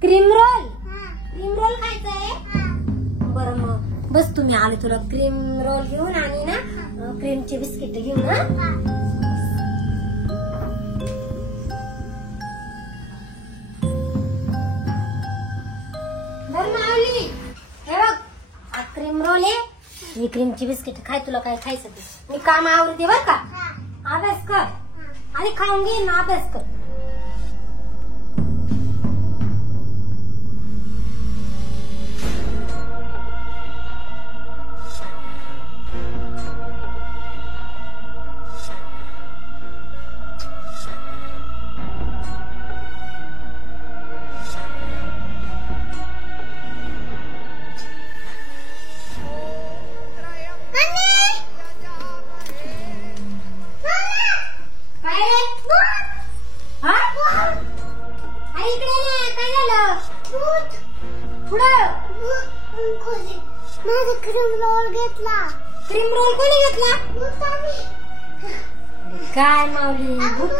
Cream roll खायचंय? बरं मग बस तुम्ही आले, तुला क्रीम रोल घेऊन आणि ना क्रीमचे बिस्किट घेऊन ना. बरं माऊली, हे बघ क्रीम रोल आहे, ही क्रीमची बिस्किट खाय, तुला काय खायचं ते. मी काम आवडते बर का. अभ्यास कर आणि खाऊन घे ना, अभ्यास कर. क्रीम रोल कोणी घेतला? काय माऊली भूक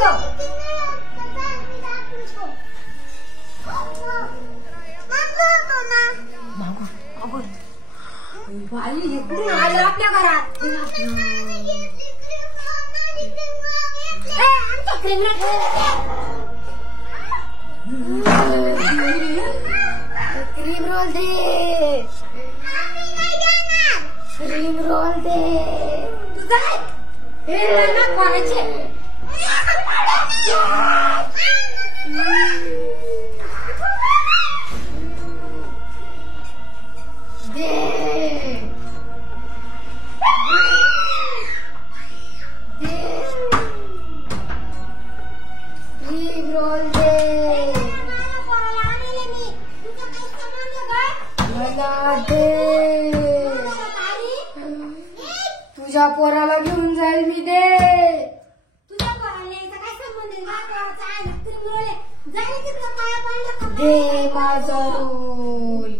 कुठून आलं आपल्या घरात? क्रीम रोल दे, क्रीम रोल दे. तुझा कोणाचे क्रीम रोल दे, मला दे. तुझ्या पोराला घेऊन जाईल मी. दे. तुझ्या पोराला यायचा काय संबंध आहे? दे माझा रोल.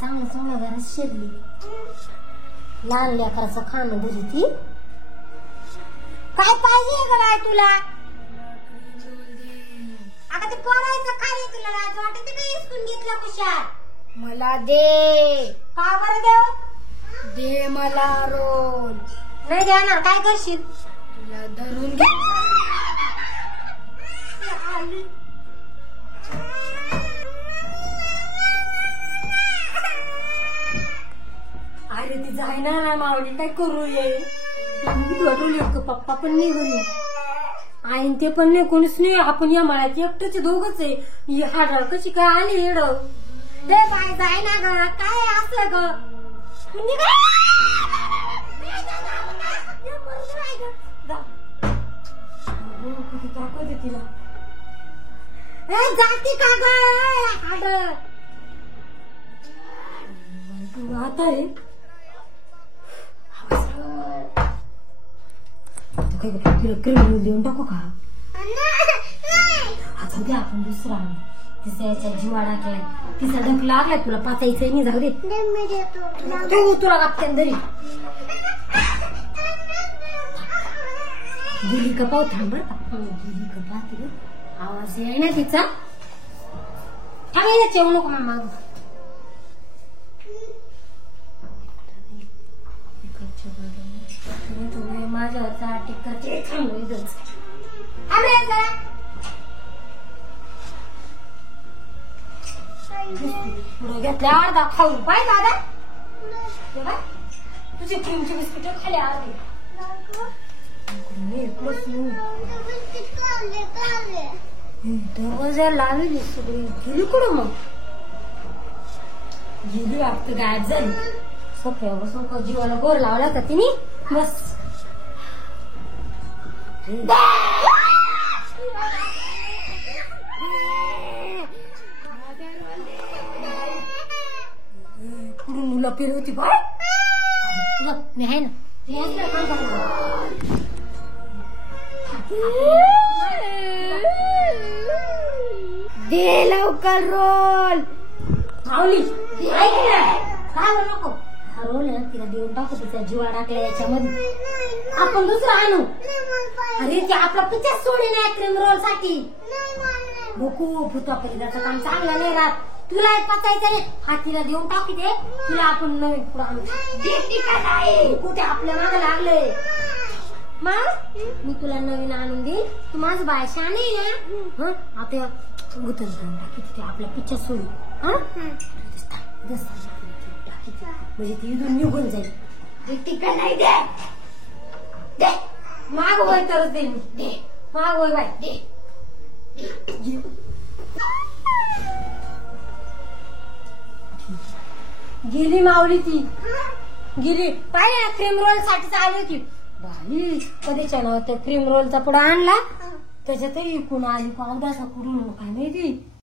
चांगलं चांगलं घरात शिरली, लहान लेकराचं खाणं घरी ती. काय पाहिजे काय तुला? आता ते पोरायचं काय तुला लाज वाटते काय? हिसकून घेतलं कुशार. मला दे. का बरं देऊ? दे मला रोल. नाही देणार. काय करशील? तुला धरून घे. अरे ती जायना ना मावली, काय करू ये? पप्पा पण नाही घरी, आई ते पण नाही, कोणीच नाही. आपण या मळ्यात एकटंच दोघच आहे. हाडळ कशी काय आली येड? दे बाय, जाय ना ग. काय असलं ग? तिला जाती का ग? हाडळ आता रे तुला क्रीम देऊन टाकू का? आता दे, आपण दुसरा तिचा याच्या जीवाडा केलाय, तिचा ढक लागलाय, तुला पाचायचंय नाही. जाऊ दे, तुला कापते दरी दिली का पाहू. थांब बरं का, दिली का पाहते. आवाज आहे ना तिचा. थांबायला चेवू नको मामा. माझ्यावरचा टिक्काचे थांबलो पुढे घेतल्या अर्धा खाऊन पाय दादा. तुझी क्रीमची बिस्किट खाली अर्धी. दरवाजा लावली सगळी गेली कुठं मग गेली वाटतं गायब झाली सोप्या बसून जीवाला गोर लावला का तिने बस कुठून मुलं पेर होती बाय नाही आहे ना दे लवकर रोल माऊली ऐक ना काय बोल नको हा रोल आहे ना तिला देऊन टाकू तिचा जीवा टाकला याच्यामध्ये आपण दुसरं आणू अरे ते आपला पिक्चर सोडे नाही क्रीम रोल साठी नको भूतापरीचं काम चांगलं नाही राहत तुला एक पचायचं हा तिला देऊन टाकी दे तुला आपण नवीन पुढे आणू कुठे आपल्या मागे लागले मग मी तुला नवीन आणून देईन तू माझं बाय शाने आहे आता गुतन टाकी तिथे आपला पिक्चर सोडू म्हणजे ती इथून निघून जाईल टिका नाही दे माग वय तरच दे मी दे माग वय बाय दे गेली माऊली ती गेली पाहिजे क्रीम रोल साठी आली होती बाई कधीच्या नव्हत्या क्रीम रोलचा पुढे आणला त्याच्यातही कुणा आली पावदासा कुठून काय माहिती